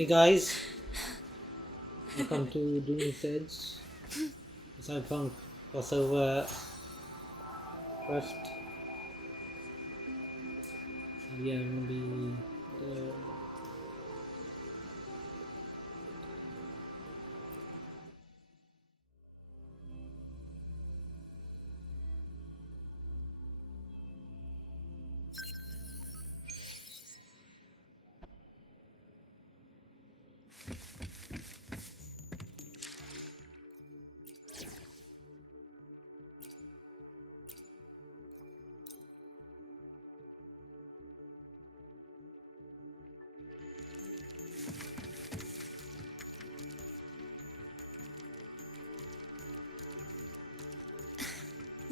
Hey guys, welcome to Doom's Edge, Cyberpunk crossover first. So yeah, maybe the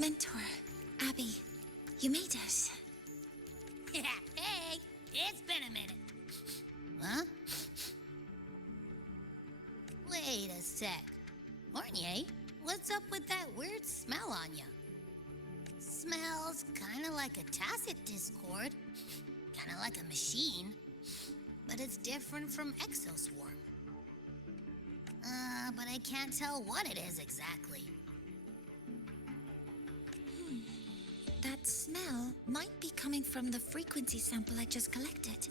Mentor, Abby, you made it. Yeah, hey, it's been a minute. Huh? Wait a sec. Mornier, what's up with that weird smell on you? Smells kinda like a tacit discord. Kinda like a machine. But it's different from Exoswarm. But I can't tell what it is exactly. That smell might be coming from the frequency sample I just collected.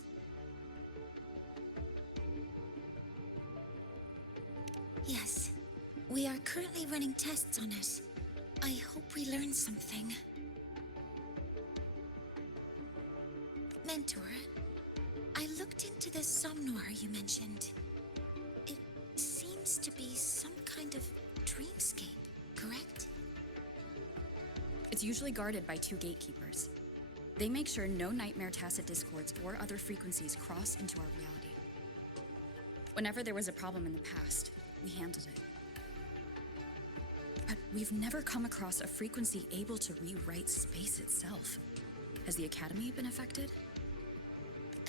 Yes, we are currently running tests on it. I hope we learn something. Mentor, I looked into the somnoir you mentioned. It seems to be some kind of dreamscape, correct? It's usually guarded by two gatekeepers. They make sure no nightmare tacit discords or other frequencies cross into our reality. Whenever there was a problem in the past, we handled it. But we've never come across a frequency able to rewrite space itself. Has the Academy been affected?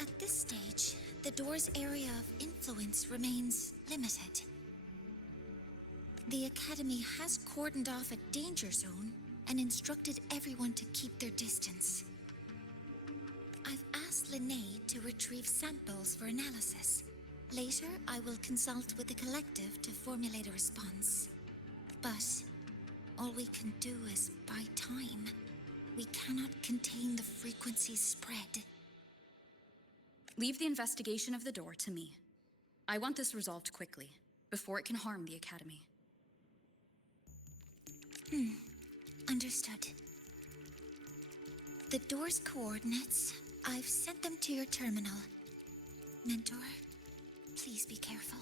At this stage, the door's area of influence remains limited. The Academy has cordoned off a danger zone and instructed everyone to keep their distance. I've asked Linnae to retrieve samples for analysis. Later, I will consult with the collective to formulate a response. But all we can do is buy time. We cannot contain the frequency's spread. Leave the investigation of the door to me. I want this resolved quickly, before it can harm the Academy. Understood. The door's coordinates, I've sent them to your terminal. Mentor, please be careful.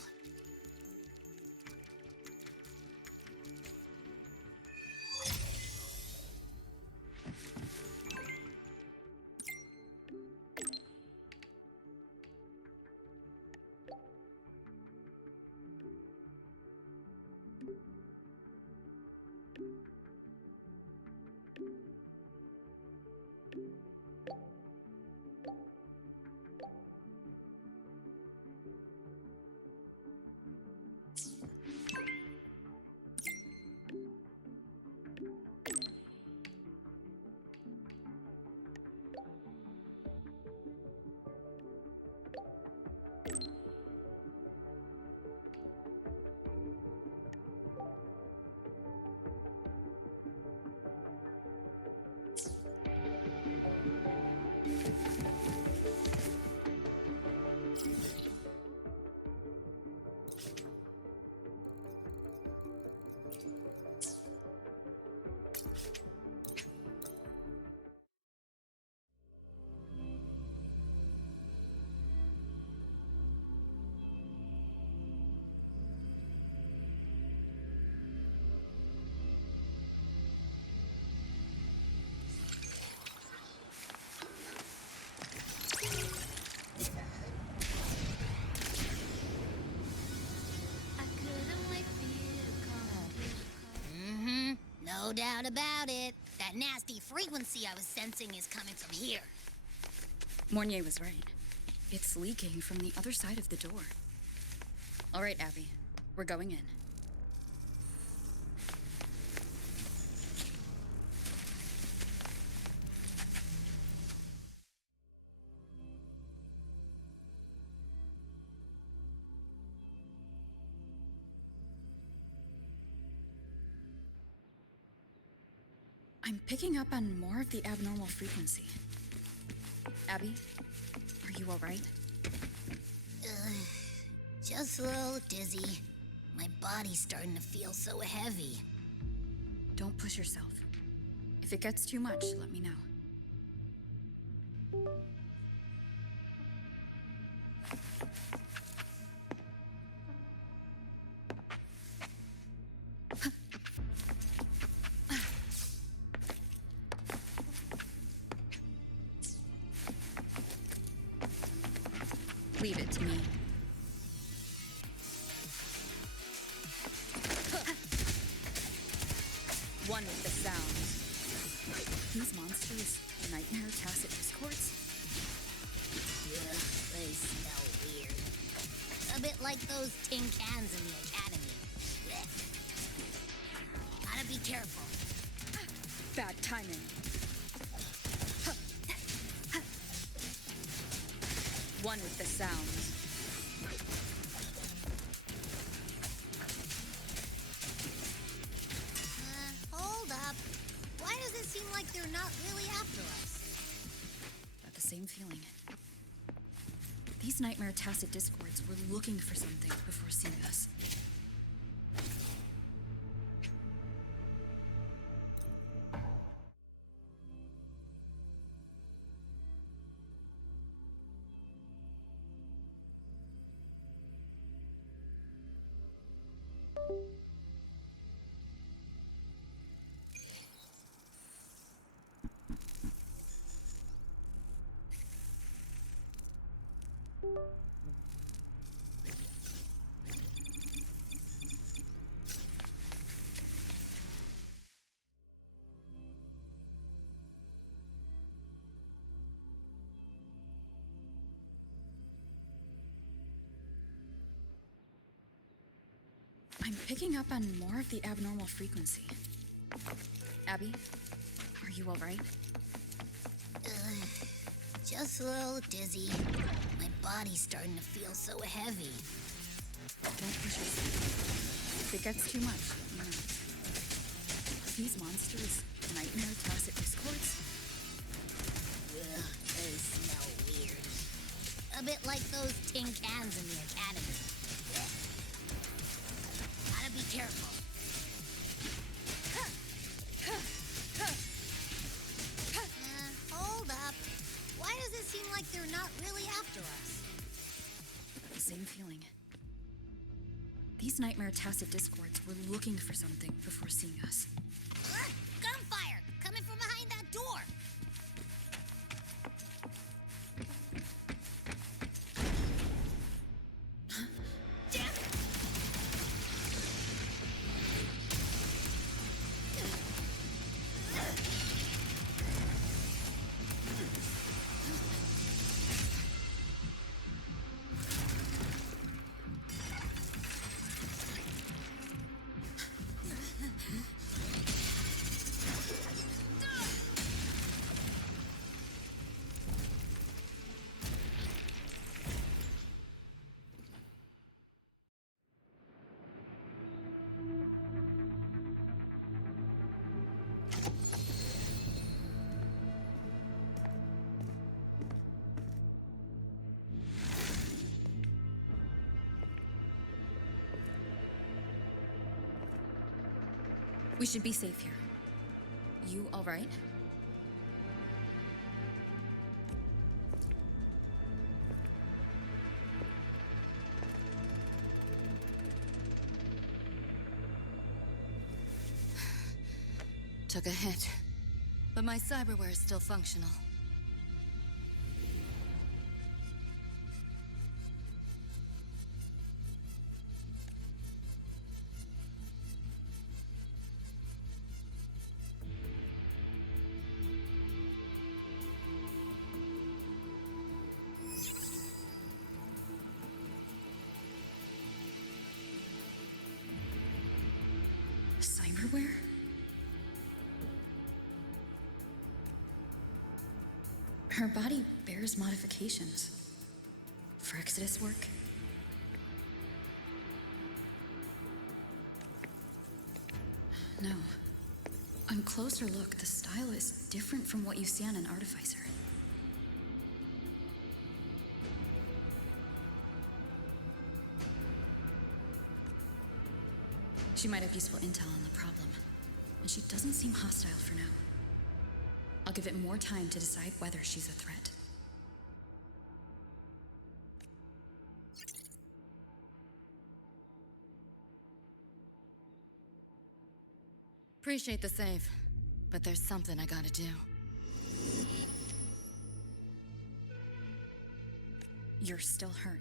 No doubt about it. That nasty frequency I was sensing is coming from here. Mornier was right. It's leaking from the other side of the door. All right, Abby. We're going in. I'm picking up on more of the abnormal frequency. Abby, are you alright? Just a little dizzy. My body's starting to feel so heavy. Don't push yourself. If it gets too much, let me know. Leave it to me. One with the sounds. These monsters, nightmare tacit discords? Ugh, they smell weird. A bit like those tin cans in the academy. Blech. Gotta be careful. Bad timing. One with the sounds. Hold up. Why does it seem like they're not really after us? Got the same feeling. These nightmare tacit discords were looking for something before seeing us. I'm picking up on more of the abnormal frequency. Abby, are you alright? Just a little dizzy. My body's starting to feel so heavy. Don't push yourself. If it gets too much, let me know. These monsters, nightmare tacit discords? Ugh, they smell weird. A bit like those tin cans in the academy. Blech. Gotta be careful. Hold up. Why does it seem like they're not really after us? Got the same feeling. These nightmare tacit discords were looking for something before seeing us. Gunfire! Coming from behind that door! Damn it! We should be safe here. You alright? Took a hit, but my cyberware is still functional. Cyberware? Her body bears modifications. For Exodus work? No. On closer look, the style is different from what you see on an artificer. She might have useful intel on the problem, and she doesn't seem hostile for now. I'll give it more time to decide whether she's a threat. Appreciate the save, but there's something I gotta do. You're still hurt.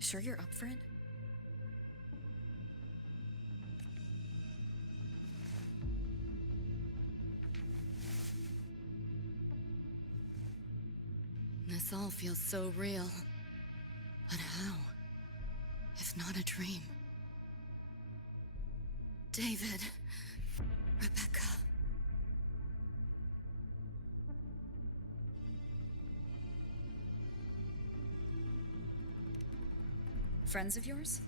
Sure you're up for it? This all feels so real. But how? If not a dream. David. Rebecca. Friends of yours?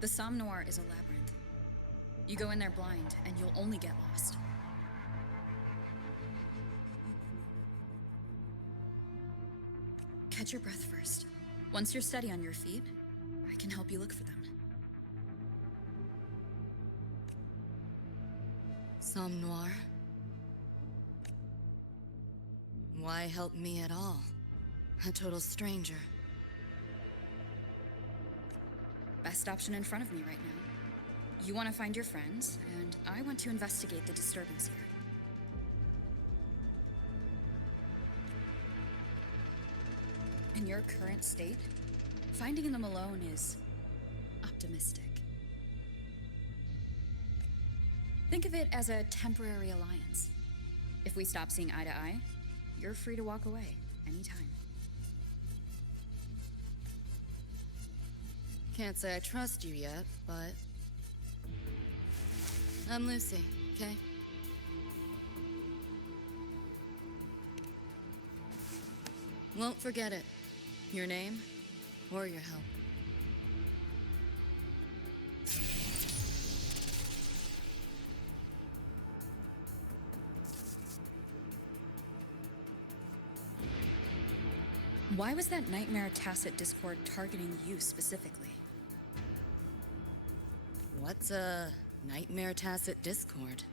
The Somme Noir is a labyrinth. You go in there blind, and you'll only get lost. Catch your breath first. Once you're steady on your feet, I can help you look for them. Somme Noir. Why help me at all? A total stranger. Best option in front of me right now. You want to find your friends, and I want to investigate the disturbance here. In your current state, finding them alone is optimistic. Think of it as a temporary alliance. If we stop seeing eye to eye, you're free to walk away anytime. Can't say I trust you yet, but... I'm Lucy, okay? Won't forget it. Your name, or your help. Why was that nightmare tacit discord targeting you specifically? What's a nightmare tacit discord?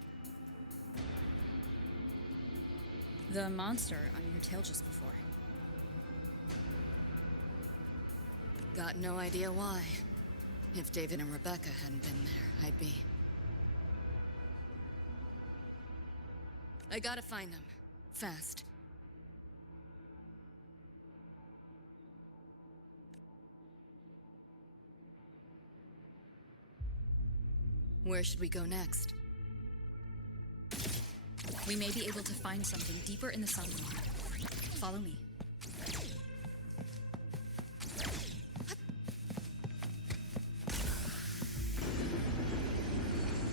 The monster on your tail just before. Got no idea why. If David and Rebecca hadn't been there, I'd be... I gotta find them. Fast. Where should we go next? We may be able to find something deeper in the Somme Noir. Follow me.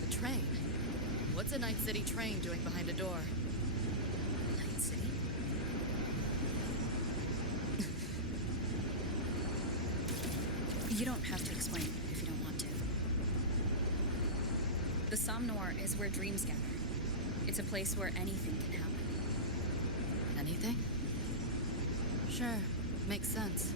The train. What's a Night City train doing behind a door? Night City? You don't have to explain if you don't want to. The Somme Noir is where dreams gather. It's a place where anything can happen. Anything? Sure, makes sense.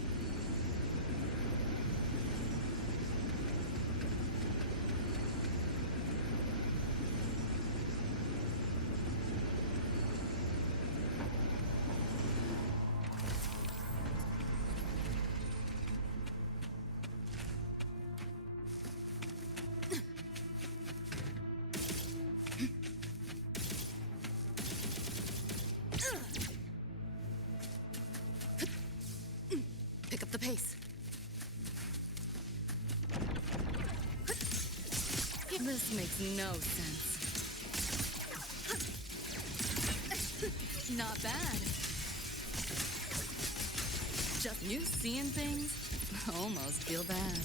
Pick up the pace. This makes no sense. Not bad. Just you seeing things? Almost feel bad.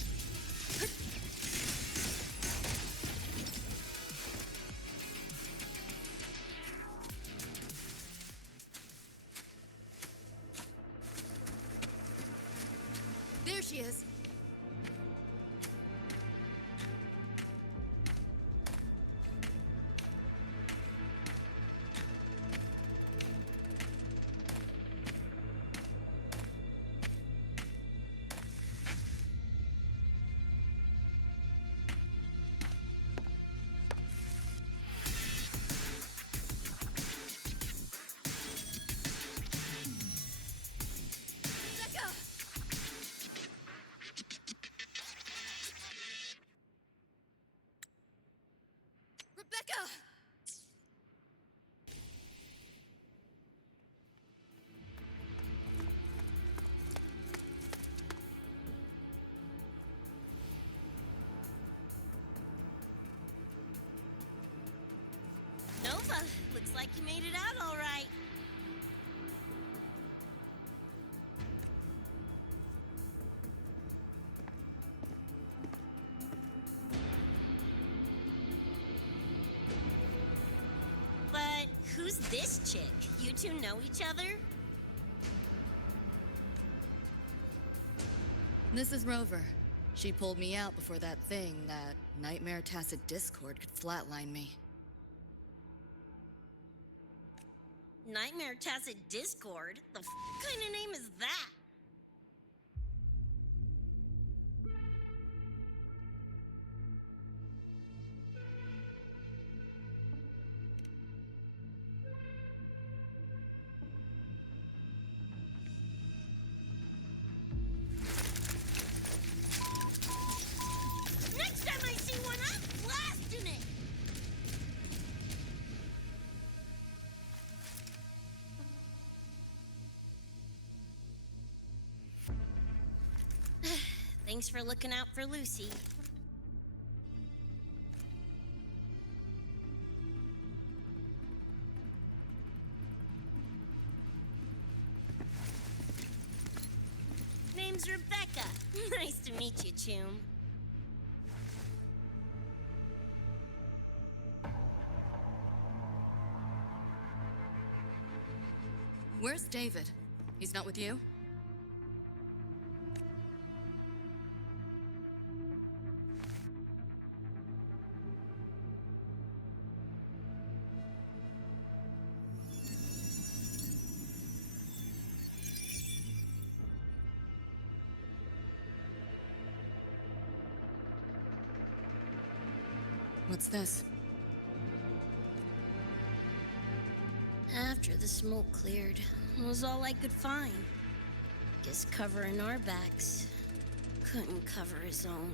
Becca! Nova, looks like you made it out all right. But who's this chick? You two know each other? This is Rover. She pulled me out before that thing, that nightmare tacit discord, could flatline me. Nightmare Tacit Discord? The kind of name is that? Next time I see one, I'm blasting it! Thanks for looking out for Lucy. Name's Rebecca. Nice to meet you, Choom. Where's David? He's not with you? What's this? After the smoke cleared, it was all I could find. Guess covering our backs couldn't cover his own.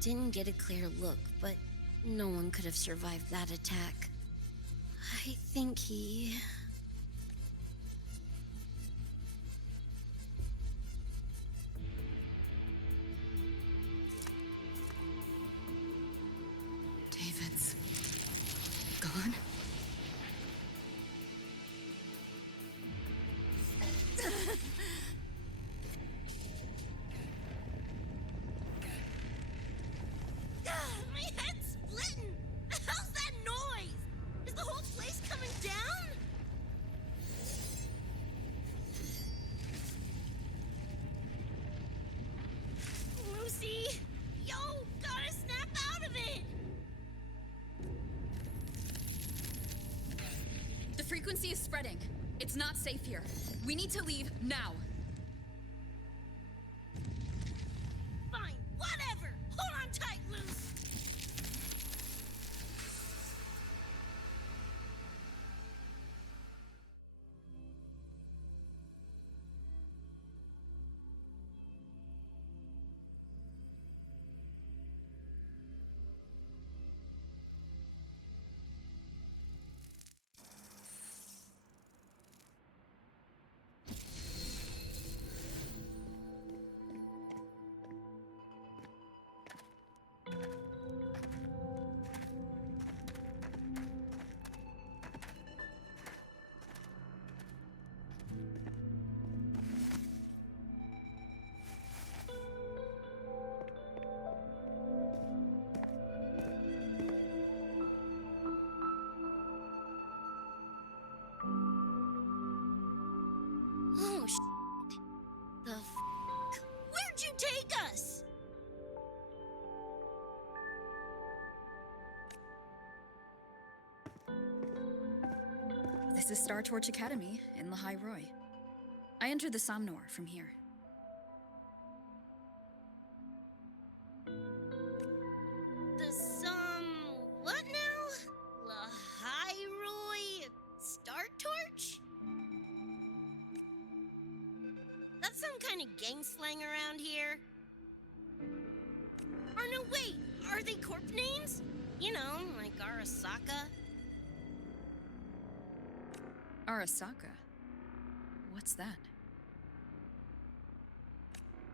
Didn't get a clear look, but no one could have survived that attack. I think he... David's gone? My head's splitting! The hell's that noise? Is the whole place coming down? Lucy! Yo, gotta snap out of it! The frequency is spreading. It's not safe here. We need to leave now. Fine, whatever! Hold on tight, Luce! Oh, shit. The f***? Where'd you take us? This is Star Torch Academy in Lehigh Roy. I entered the Somnor from here. What now? Lehigh Roy Star Torch? That's some kind of gang slang around here. Or no, wait, are they corp names? You know, like Arasaka. Arasaka? What's that?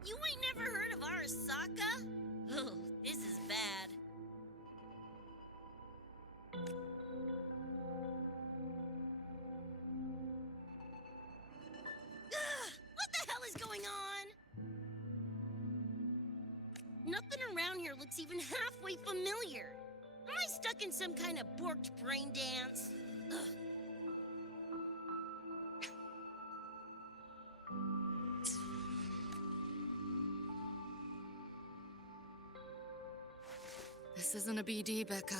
You ain't never heard of Arasaka? Oh, this is bad. Ugh, what the hell is going on? Nothing around here looks even halfway familiar. Am I stuck in some kind of borked brain dance? Ugh. This isn't a BD, Becca.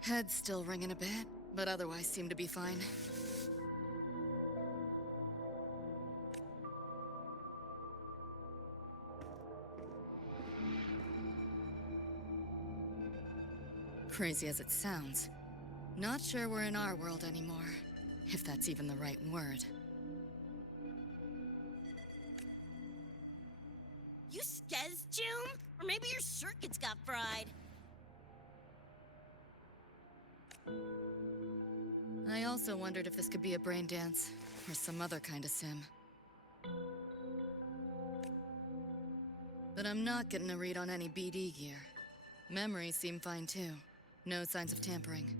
Head's still ringing a bit, but otherwise seem to be fine. Crazy as it sounds, not sure we're in our world anymore, if that's even the right word. You skez, June? Or maybe your circuits got fried. I also wondered if this could be a brain dance, or some other kind of sim. But I'm not getting a read on any BD gear. Memories seem fine too. No signs of tampering.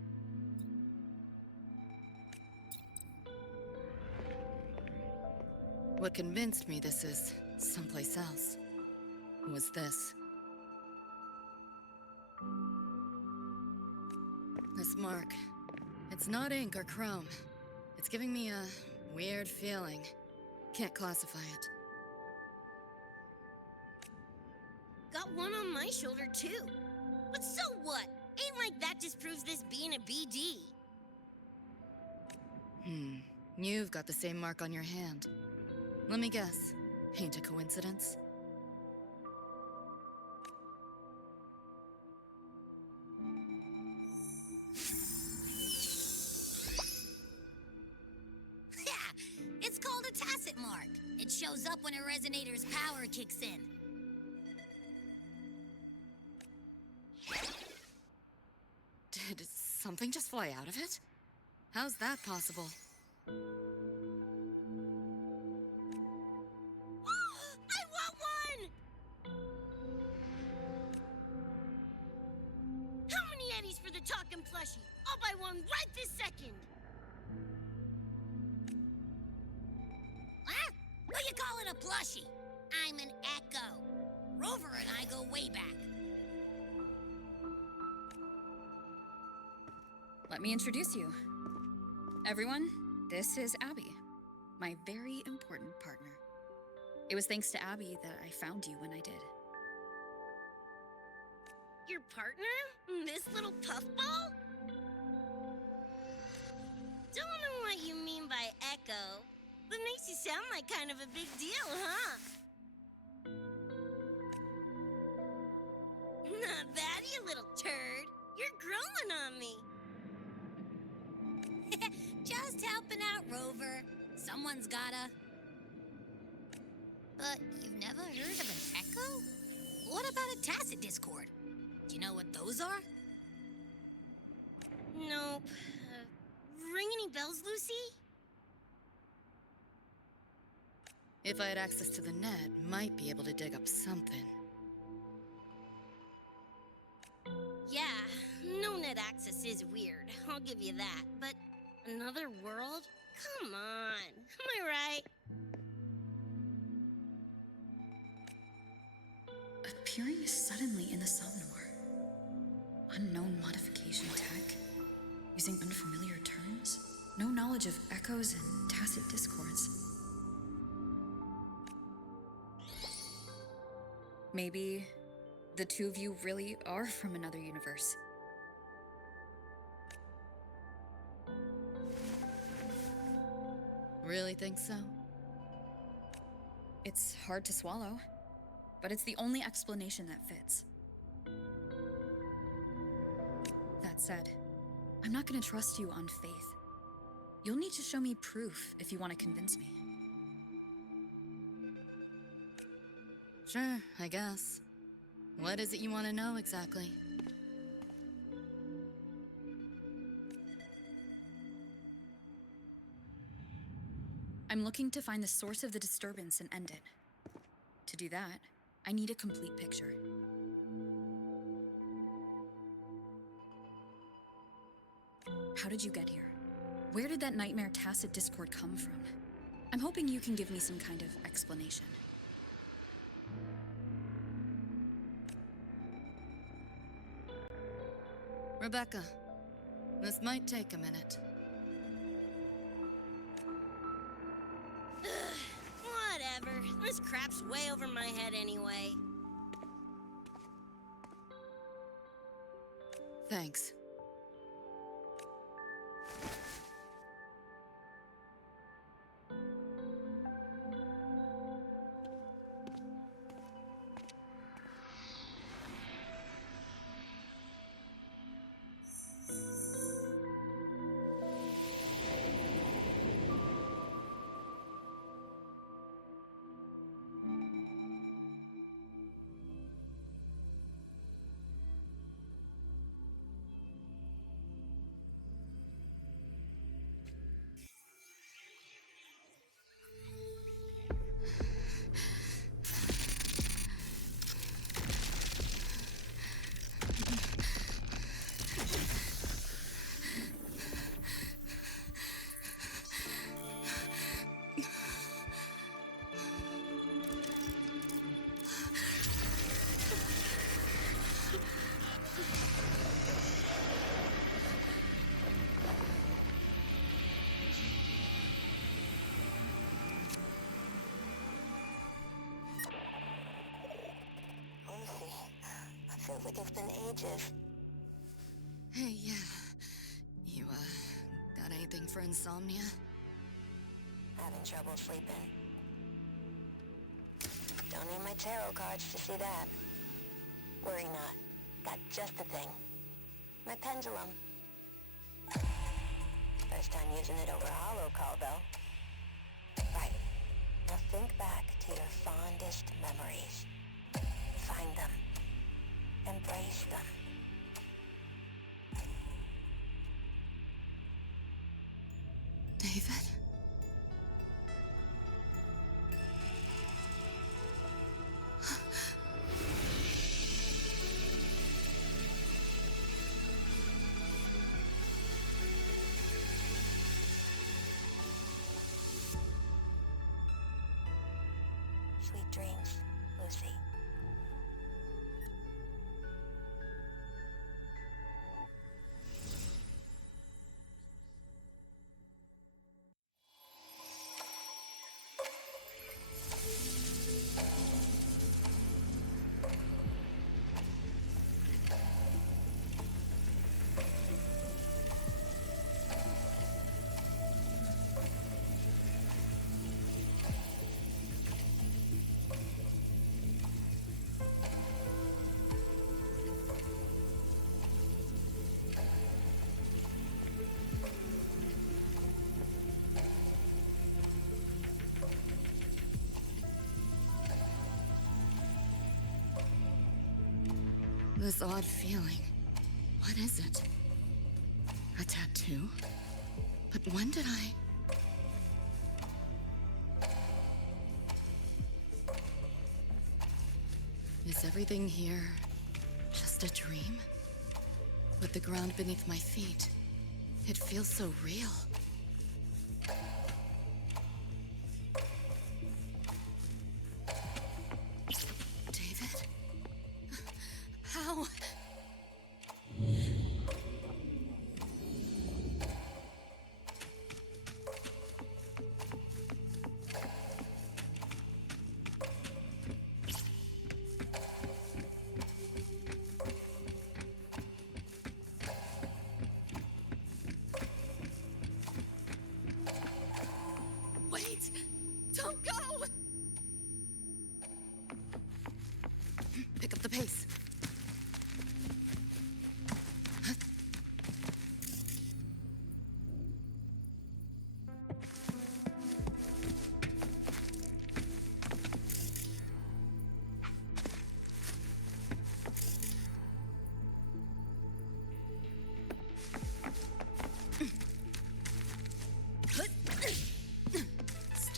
What convinced me this is someplace else was this. This mark. It's not ink or chrome. It's giving me a weird feeling. Can't classify it. Got one on my shoulder, too. But so what? Ain't like that disproves this being a BD. You've got the same mark on your hand. Let me guess. Ain't a coincidence? It's called a tacit mark. It shows up when a resonator's power kicks in. Did something just fly out of it? How's that possible? I want one! How many eddies for the talking plushie? I'll buy one right this second! Huh? What you call it a plushie? I'm an Echo. Rover and I go way back. Let me introduce you. Everyone, this is Abby, my very important partner. It was thanks to Abby that I found you when I did. Your partner? This little puffball? Don't know what you mean by Echo. That makes you sound like kind of a big deal, huh? Not bad, you little turd. You're growing on me. Just helping out, Rover. Someone's gotta. But you've never heard of an Echo? What about a tacit discord? Do you know what those are? Nope. Ring any bells, Lucy? If I had access to the net, might be able to dig up something. Yeah, no net access is weird. I'll give you that. But another world? Come on. Am I right? Appearing suddenly in the Somnor. Unknown modification tech. Using unfamiliar terms. No knowledge of echoes and tacit discords. Maybe the two of you really are from another universe. Really think so? It's hard to swallow, but it's the only explanation that fits. That said, I'm not gonna trust you on faith. You'll need to show me proof if you want to convince me. Sure, I guess. What is it you want to know exactly? I'm looking to find the source of the disturbance and end it. To do that, I need a complete picture. How did you get here? Where did that nightmare tacit discord come from? I'm hoping you can give me some kind of explanation. Rebecca, this might take a minute. Whatever. This crap's way over my head anyway. Thanks. Feels like it's been ages. Hey, yeah. You, got anything for insomnia? Having trouble sleeping. Don't need my tarot cards to see that. Worry not. Got just the thing. My pendulum. First time using it over a holo call, though. Right. Now think back to your fondest memories. Find them. Embrace them. David? Sweet dreams, Lucy. This odd feeling. What is it? A tattoo? But when did I... Is everything here just a dream? With the ground beneath my feet, it feels so real. David? How?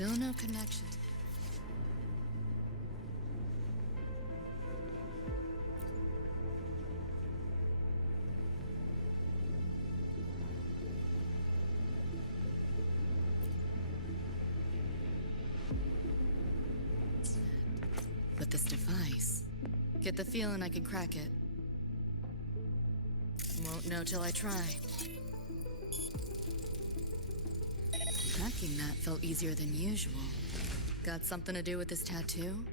Still no connection. But this device, get the feeling I could crack it. Won't know till I try. Hacking that felt easier than usual. Got something to do with this tattoo?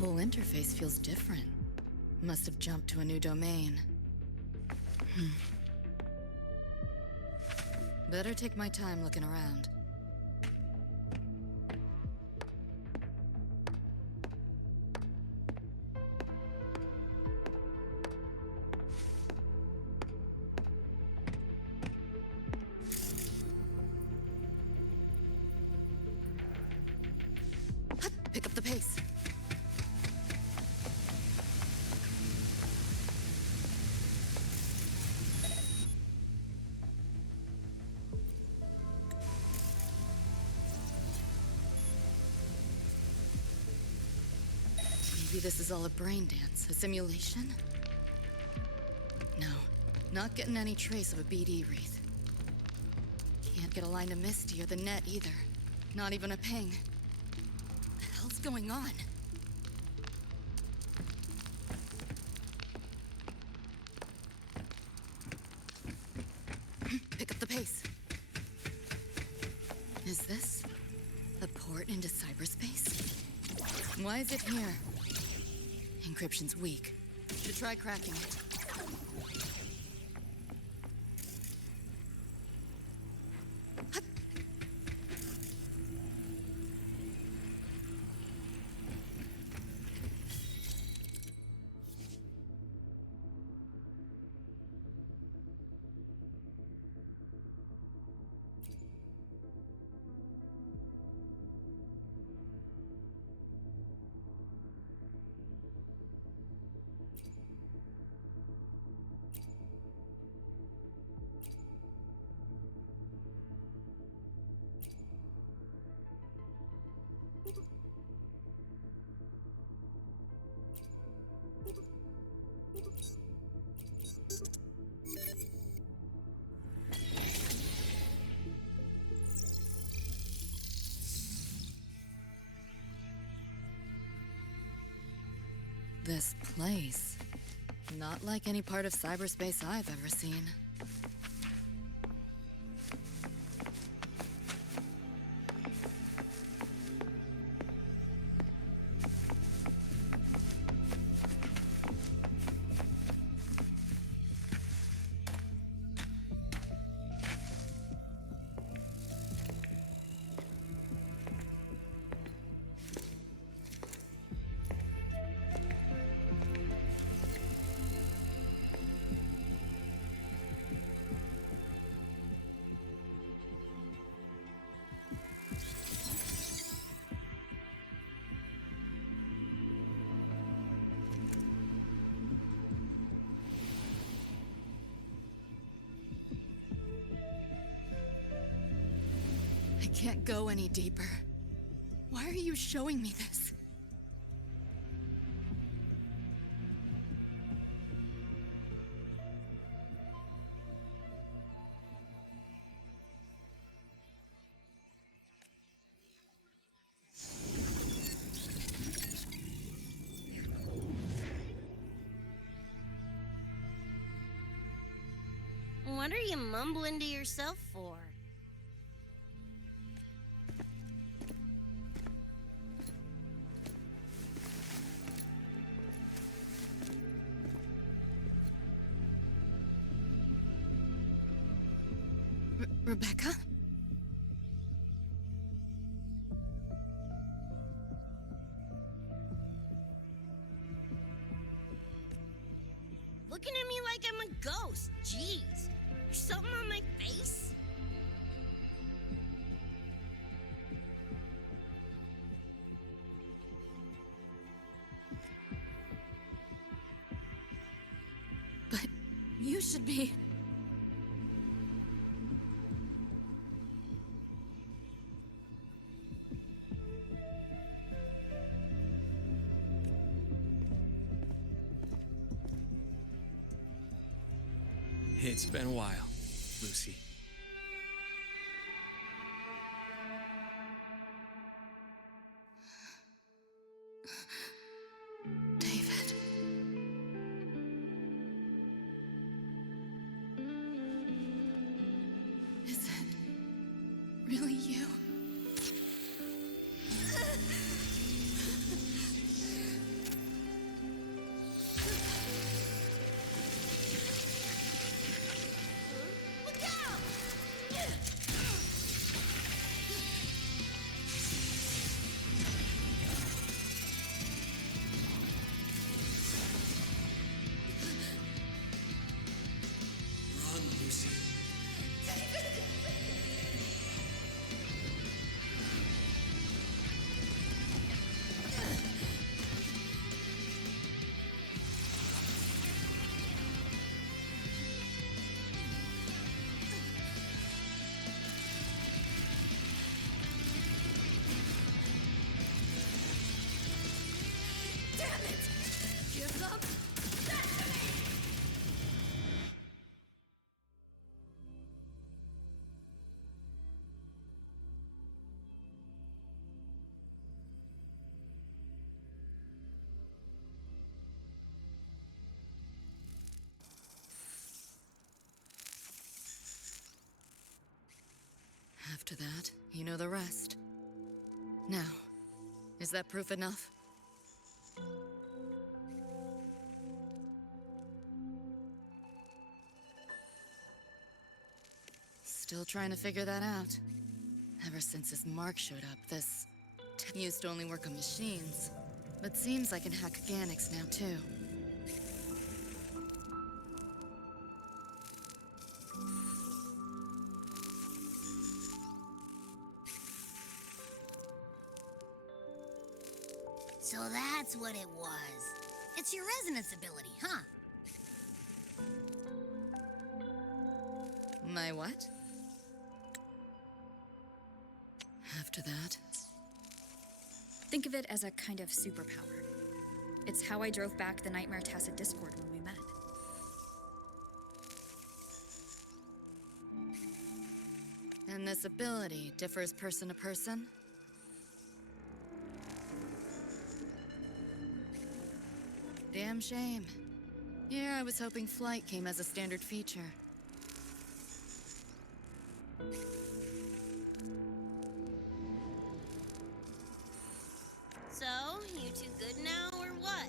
Whole interface feels different. Must have jumped to a new domain. Better take my time looking around. Pick up the pace. Maybe this is all a brain dance, a simulation? No, not getting any trace of a BD wreath. Can't get a line to Misty or the net either. Not even a ping. What the hell's going on? Pick up the pace. Is this a port into cyberspace? Why is it here? Encryption's weak. Should try cracking it. This place. Not like any part of cyberspace I've ever seen. I can't go any deeper. Why are you showing me this? What are you mumbling to yourself for? Rebecca? You should be... It's been a while, Lucy. David. Is it really you? Run, Lucy. Damn it! Give them back to me! After that, you know the rest. Now, is that proof enough? Still trying to figure that out. Ever since this Mark showed up, this used to only work on machines, but seems I can hack organics now too. So that's what it was. It's your resonance ability, huh? My what? After that, Think of it as a kind of superpower. It's how I drove back the Nightmare Tacit Discord when we met. and this ability differs person to person? Damn shame. Here I was hoping flight came as a standard feature. So, you two good now, or what?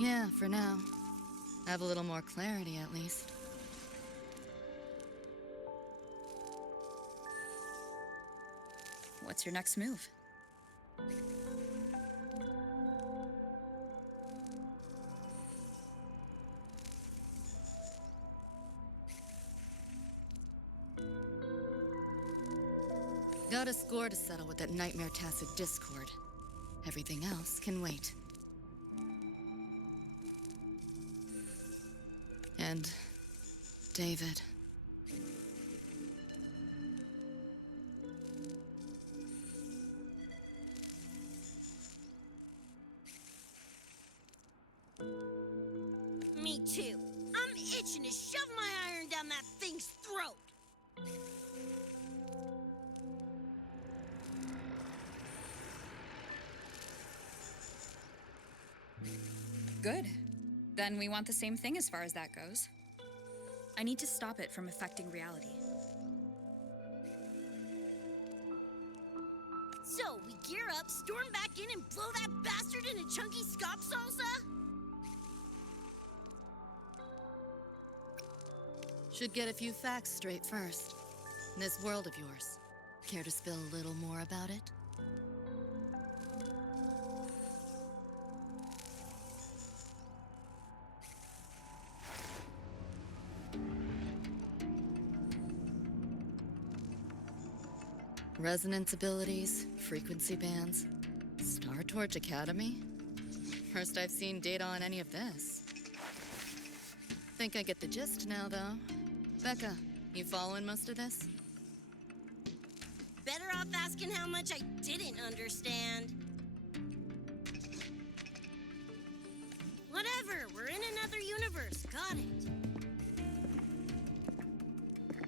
Yeah, for now. Have a little more clarity, at least. What's your next move? Got a score to settle with that Nightmare Tacit Discord. Everything else can wait. And David. Me too. I'm itching to shove my iron down that thing's throat. Good. Then we want the same thing as far as that goes. I need to stop it from affecting reality. So, we gear up, storm back in, and blow that bastard into chunky scop salsa? Should get a few facts straight first. This world of yours. Care to spill a little more about it? Resonance abilities, frequency bands, Star Torch Academy? First I've seen data on any of this. Think I get the gist now, though. Becca, you following most of this? Better off asking how much I didn't understand. Whatever, we're in another universe. Got it.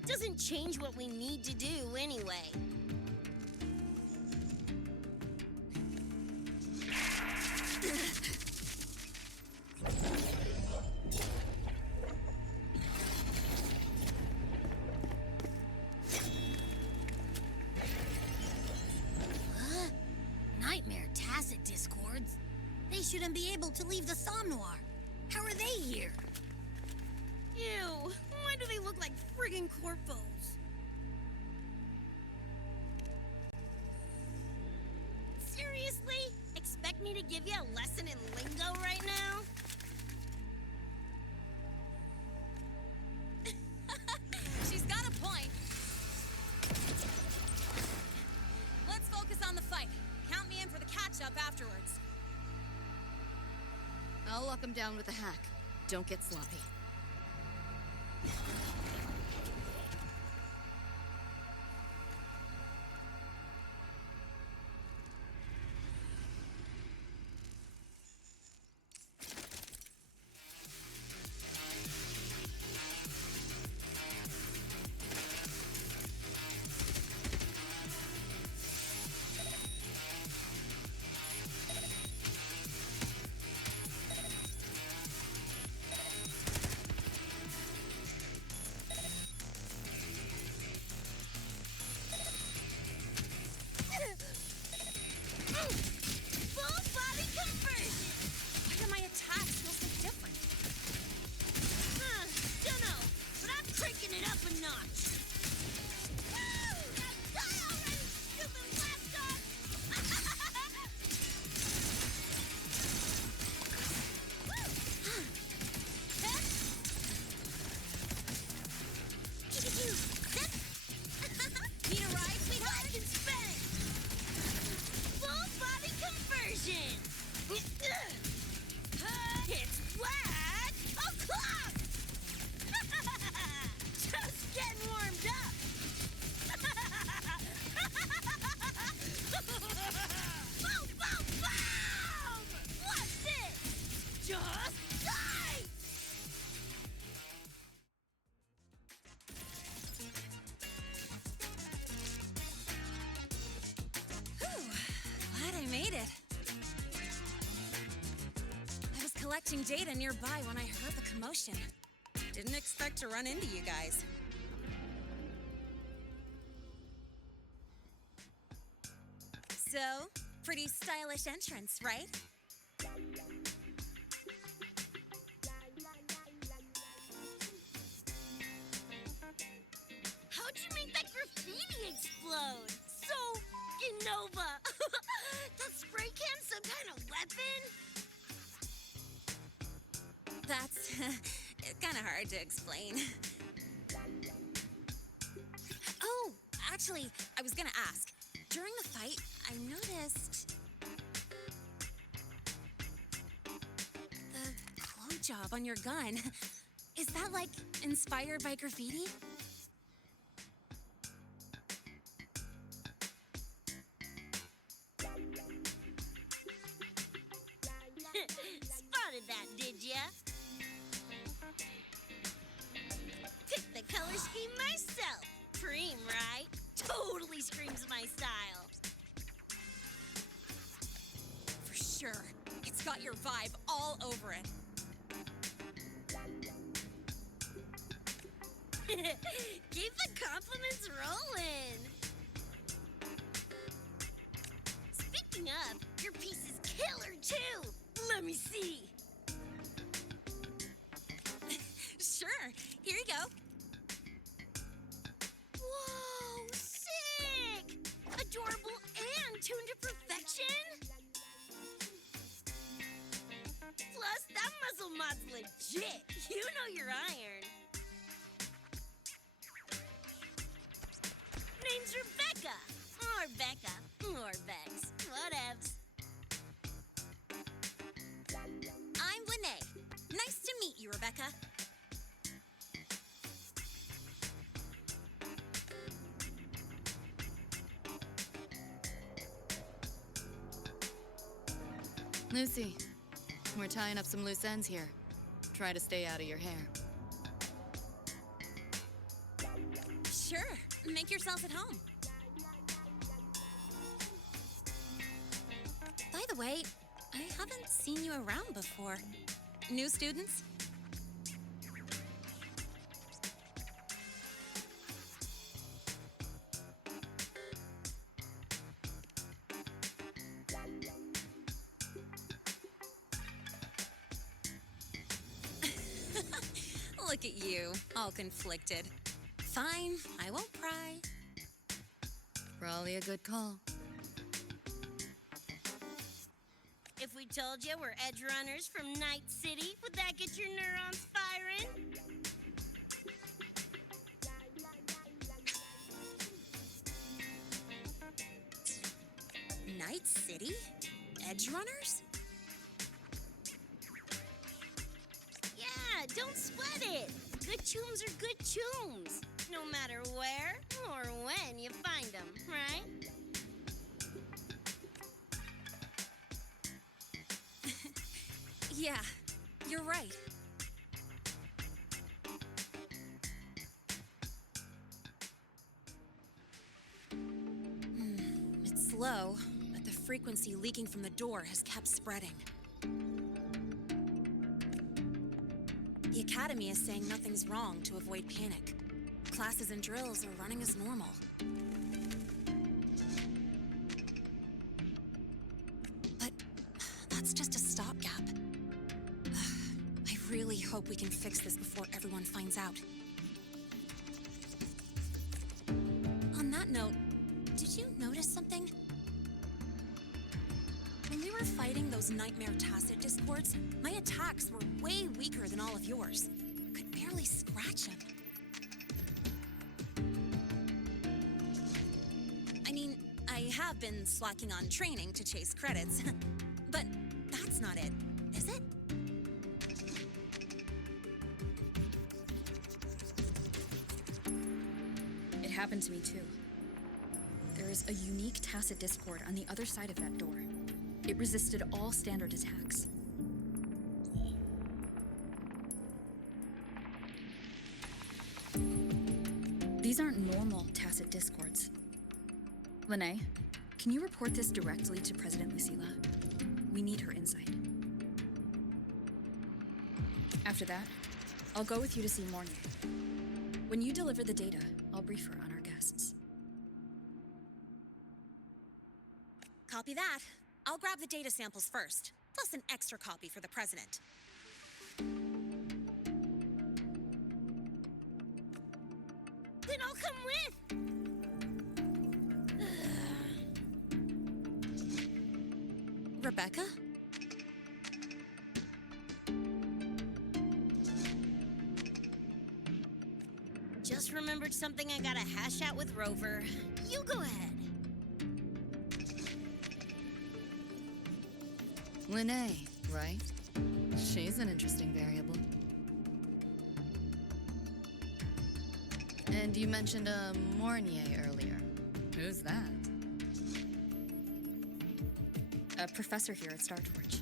Doesn't change what we need to do anyway. Nightmare tacit discords? They shouldn't be able to leave the Somnoir. How are they here? Ew, why do they look like friggin' corpos? Seriously? Expect me to give you a lesson in lingo right now? She's got a point. Let's focus on the fight. Count me in for the catch-up afterwards. I'll lock him down with a hack. Don't get sloppy. Full body conversion! Why do my attacks feel so different? Dunno, but I'm cranking it up a notch. Woo! Now die already, stupid laptop! Need a ride, sweetheart? I can spin it! Full body conversion! It's black o'clock! Just getting warmed up! Boom, boom, boom! What's this? Just die! Glad I made it. I was collecting data nearby when I heard the commotion. Didn't expect to run into you guys. So, pretty stylish entrance, right? How'd you make that graffiti explode? So, Nova. The spray can some kind of weapon? That's kind of hard to explain. Oh, actually, I was gonna ask. During the fight, I noticed the glow job on your gun. Is that, like, inspired by graffiti? Spotted that, did ya? Picked the color scheme myself. Cream, right? Totally screams my style. For sure. It's got your vibe all over it. Keep the compliments rolling. Speaking of, your piece is killer too. Let me see. Sure. Here you go. Whoa, sick! Adorable and tuned to perfection. Plus, that muzzle mod's legit. You know your iron. Name's Rebecca. Or Becca. Or Bex. Whatevs. I'm Lene. Nice to meet you, Rebecca. Lucy, we're tying up some loose ends here. Try to stay out of your hair. Sure. Make yourself at home. By the way, I haven't seen you around before. New students? Look at you, all conflicted. Fine, I won't pry. Probably a good call. If we told you we're edge runners from Night City, would that get your neurons firing? Night City? Edge runners? Yeah, don't sweat it. Good tunes are good tunes, no matter where or when you find them, right? Yeah, you're right. It's slow, but the frequency leaking from the door has kept spreading. The Academy is saying nothing's wrong to avoid panic. Classes and drills are running as normal. But that's just a stopgap. I really hope we can fix this before everyone finds out. On that note, did you notice something? When we were fighting those nightmare tacit discords, my attacks were way weaker than all of yours. Could barely scratch him. I mean, I have been slacking on training to chase credits, but that's not it, is it? It happened to me too. There is a unique tacit discord on the other side of that door. It resisted all standard attacks. These aren't normal tacit discords. Lene, can you report this directly to President Lucilla? We need her insight. After that, I'll go with you to see Mornier. When you deliver the data, I'll brief her on our guests. Copy that. I'll grab the data samples first, plus an extra copy for the president. Then I'll come with! Rebecca? Just remembered something I gotta hash out with Rover. You go ahead. Lene, right? She's an interesting variable. And you mentioned a Mornier earlier. Who's that? A professor here at StarTorch.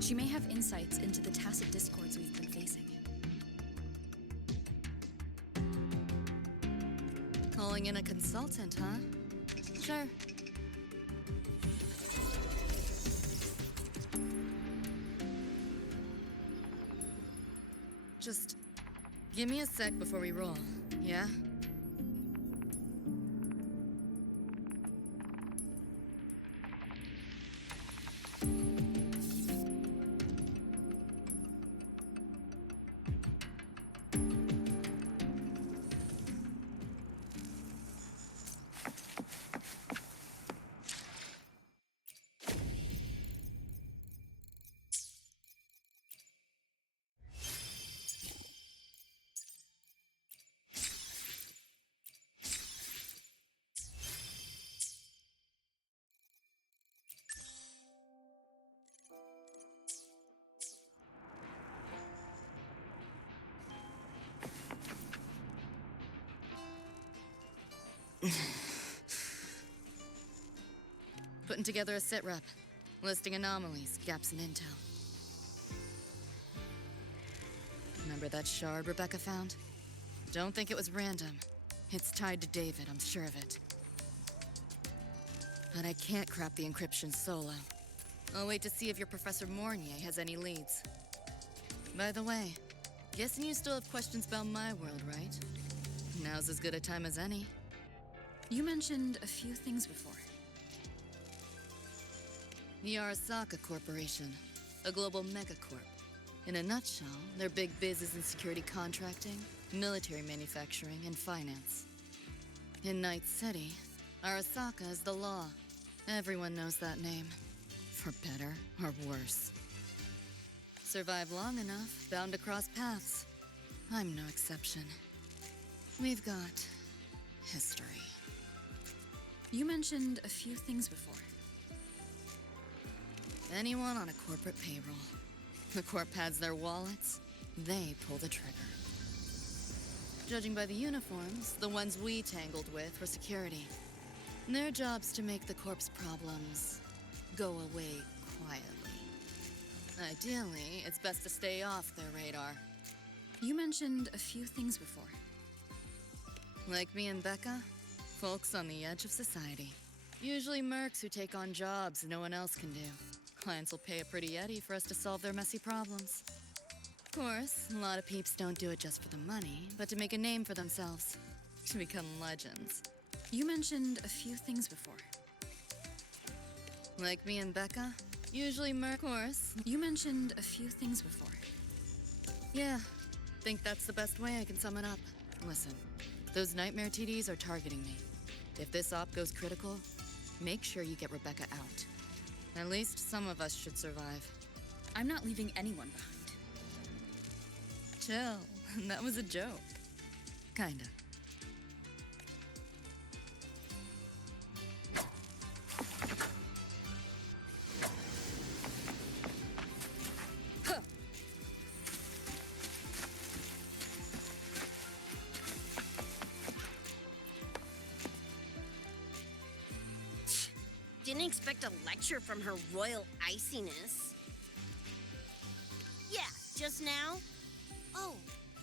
She may have insights into the tacit discords we've been facing. Calling in a consultant, huh? Sure. Just give me a sec before we roll, yeah? Putting together a sit rep, listing anomalies, gaps in intel. Remember that shard Rebecca found? Don't think it was random. It's tied to David, I'm sure of it. But I can't crack the encryption solo. I'll wait to see if your Professor Mornier has any leads. By the way, guessing you still have questions about my world, right? Now's as good a time as any. You mentioned a few things before. The Arasaka Corporation, a global megacorp. In a nutshell, their big biz is in security contracting, military manufacturing, and finance. In Night City, Arasaka is the law. Everyone knows that name. For better or worse. Survive long enough, bound to cross paths. I'm no exception. We've got history. You mentioned a few things before. Anyone on a corporate payroll. The corp pads their wallets, they pull the trigger. Judging by the uniforms, the ones we tangled with were security. Their job's to make the corp's problems go away quietly. Ideally, it's best to stay off their radar. You mentioned a few things before. Like me and Becca, folks on the edge of society. Usually mercs who take on jobs no one else can do. Clients will pay a pretty eddy for us to solve their messy problems. Of course, a lot of peeps don't do it just for the money, but to make a name for themselves. To become legends. You mentioned a few things before. Like me and Becca, usually merc. Of course. You mentioned a few things before. Yeah, think that's the best way I can sum it up. Listen, those nightmare TDs are targeting me. If this op goes critical, make sure you get Rebecca out. At least some of us should survive. I'm not leaving anyone behind. Chill, that was a joke. Kinda. Didn't expect a lecture from her royal iciness. Yeah, just now? Oh,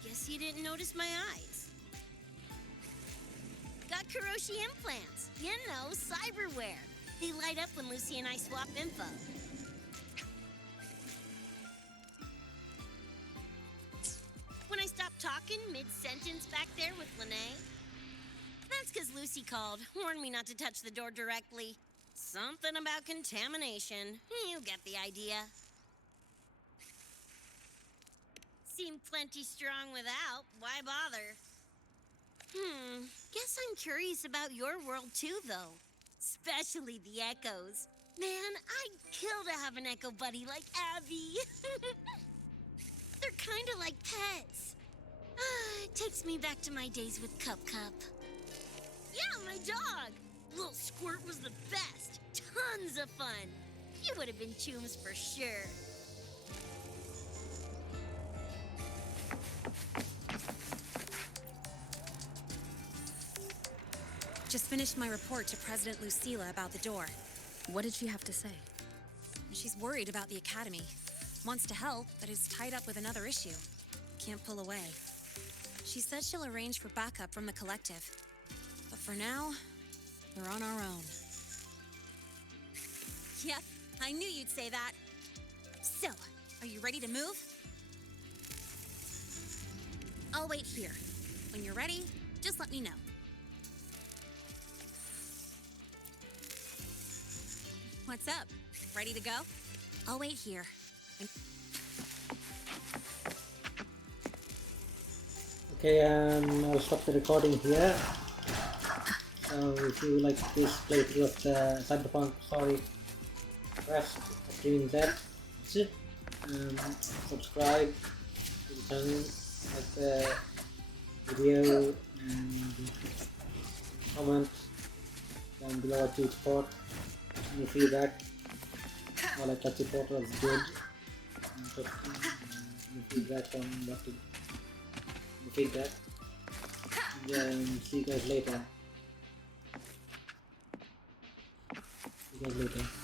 guess you didn't notice my eyes. Got Kuroshi implants. You know, cyberware. They light up when Lucy and I swap info. When I stopped talking mid-sentence back there with Lene, that's because Lucy called, warned me not to touch the door directly. Something about contamination. You get the idea. Seemed plenty strong without. Why bother? Guess I'm curious about your world too, though. Especially the echoes. Man, I'd kill to have an echo buddy like Abby. They're kind of like pets. It takes me back to my days with Cup. Yeah, my dog. Little Squirt was the best. Tons of fun. You would have been chooms for sure. Just finished my report to President Lucilla about the door. What did she have to say? She's worried about the Academy. Wants to help, but is tied up with another issue. Can't pull away. She says she'll arrange for backup from the collective. But for now, we're on our own. Yep, I knew you'd say that. So, are you ready to move? I'll wait here. When you're ready, just let me know. What's up? Ready to go? I'll wait here. Okay, I'll stop the recording here. So if you like this playthrough of the Cyberpunk story, press green Z, subscribe to the channel, like the video, and comment down below what you support. Any feedback, or like what support was good, and any feedback on what to the feedback. And see you guys later. guys later.